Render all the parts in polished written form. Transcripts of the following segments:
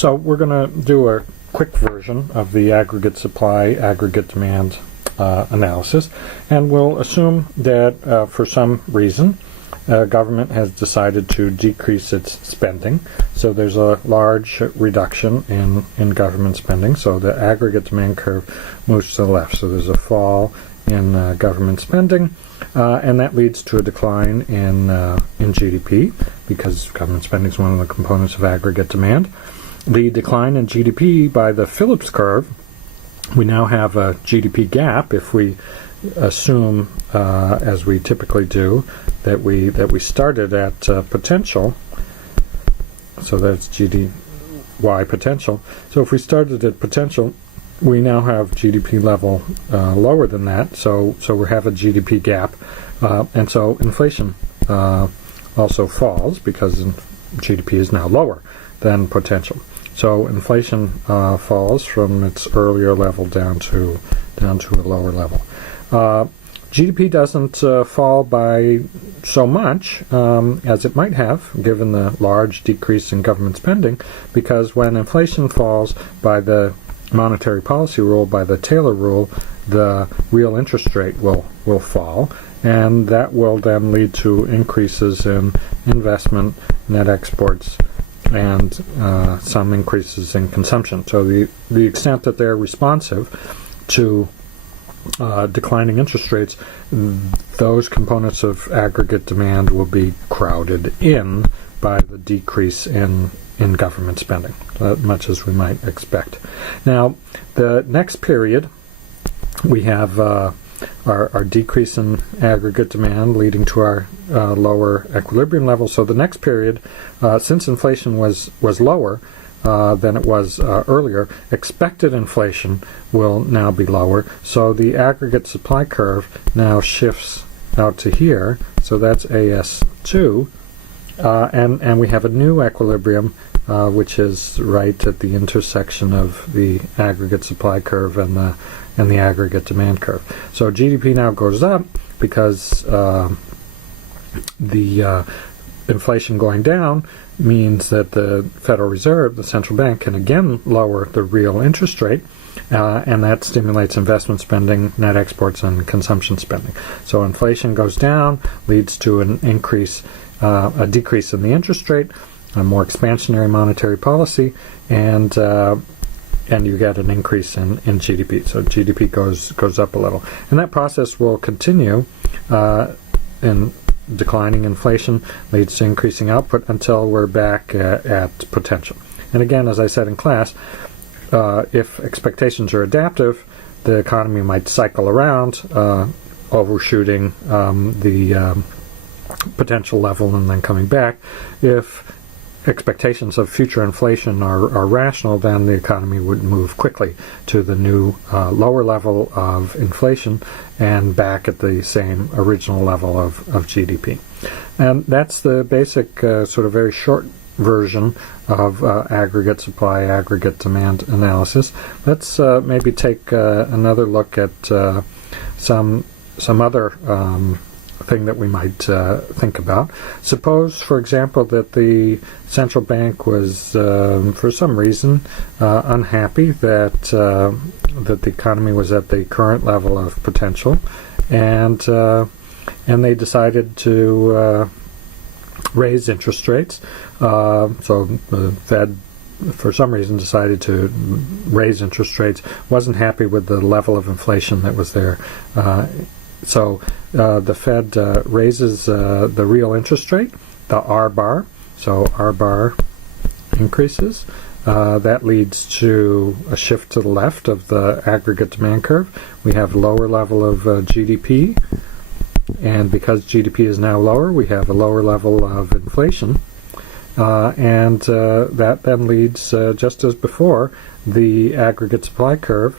So we're going to do a quick version of the aggregate supply, aggregate demand analysis, and we'll assume that for some reason government has decided to decrease its spending. So there's a large reduction in government spending. So the aggregate demand curve moves to the left. So there's a fall in government spending, and that leads to a decline in GDP, because government spending is one of the components of aggregate demand. The decline in GDP by the Phillips curve, we now have a GDP gap if we assume, as we typically do, that we started at potential. So that's GDY potential. So if we started at potential, we now have GDP level lower than that. So we have a GDP gap, and so inflation also falls because GDP is now lower than potential. So inflation falls from its earlier level down to a lower level. GDP doesn't fall by so much as it might have, given the large decrease in government spending, because when inflation falls by the monetary policy rule, by the Taylor rule, the real interest rate will fall, and that will then lead to increases in investment, net exports, and some increases in consumption. So the extent that they're responsive to declining interest rates, those components of aggregate demand will be crowded in by the decrease in government spending, much as we might expect. Now, the next period, we have our decrease in aggregate demand leading to our lower equilibrium level. So the next period, since inflation was lower than it was earlier, expected inflation will now be lower. So the aggregate supply curve now shifts out to here. So that's AS2, and we have a new equilibrium, which is right at the intersection of the aggregate supply curve and the aggregate demand curve. So GDP now goes up because the inflation going down means that the Federal Reserve, the central bank, can again lower the real interest rate, and that stimulates investment spending, net exports, and consumption spending. So inflation goes down, leads to an increase, a decrease in the interest rate, a more expansionary monetary policy, and you get an increase in GDP. So GDP goes up a little. And that process will continue in declining inflation, leads to increasing output until we're back at potential. And again, as I said in class, if expectations are adaptive, the economy might cycle around, overshooting the potential level and then coming back. If expectations of future inflation are rational, then the economy would move quickly to the new lower level of inflation and back at the same original level of GDP. And that's the basic sort of very short version of aggregate supply, aggregate demand analysis. Let's maybe take another look at some other thing that we might think about. Suppose, for example, that the central bank was, for some reason, unhappy that the economy was at the current level of potential, and they decided to raise interest rates. So the Fed, for some reason, decided to raise interest rates, wasn't happy with the level of inflation that was there. So the Fed raises the real interest rate, the R bar. So R bar increases. That leads to a shift to the left of the aggregate demand curve. We have lower level of GDP. And because GDP is now lower, we have a lower level of inflation. And that then leads, just as before, the aggregate supply curve.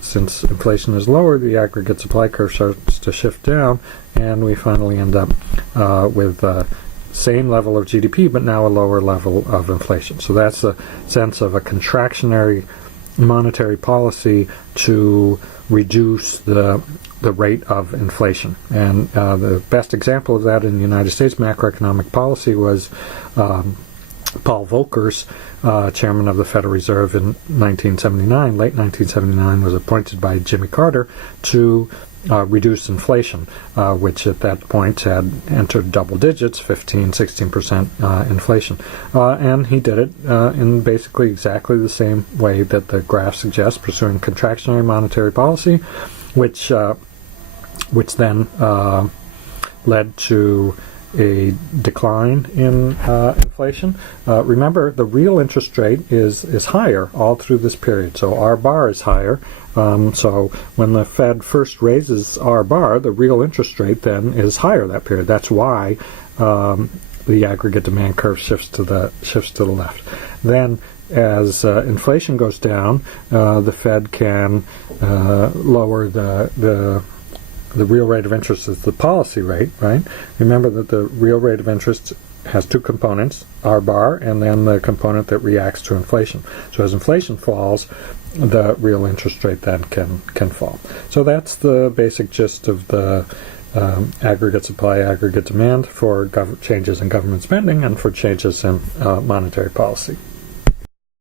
Since inflation is lower, the aggregate supply curve starts to shift down, and we finally end up with the same level of GDP, but now a lower level of inflation. So that's the sense of a contractionary monetary policy to reduce the rate of inflation. And the best example of that in the United States macroeconomic policy was Paul Volcker's, chairman of the Federal Reserve in 1979, late 1979, was appointed by Jimmy Carter to reduce inflation, which at that point had entered double digits, 15-16% inflation. And he did it in basically exactly the same way that the graph suggests, pursuing contractionary monetary policy, which then led to a decline in inflation. Remember, the real interest rate is higher all through this period. So R bar is higher. So when the Fed first raises R bar, the real interest rate then is higher that period. That's why the aggregate demand curve shifts to the left. Then, as inflation goes down, the Fed can lower the real rate of interest is the policy rate, right? Remember that the real rate of interest has two components, R bar, and then the component that reacts to inflation. So as inflation falls, the real interest rate then can fall. So that's the basic gist of the aggregate supply, aggregate demand for changes in government spending and for changes in monetary policy.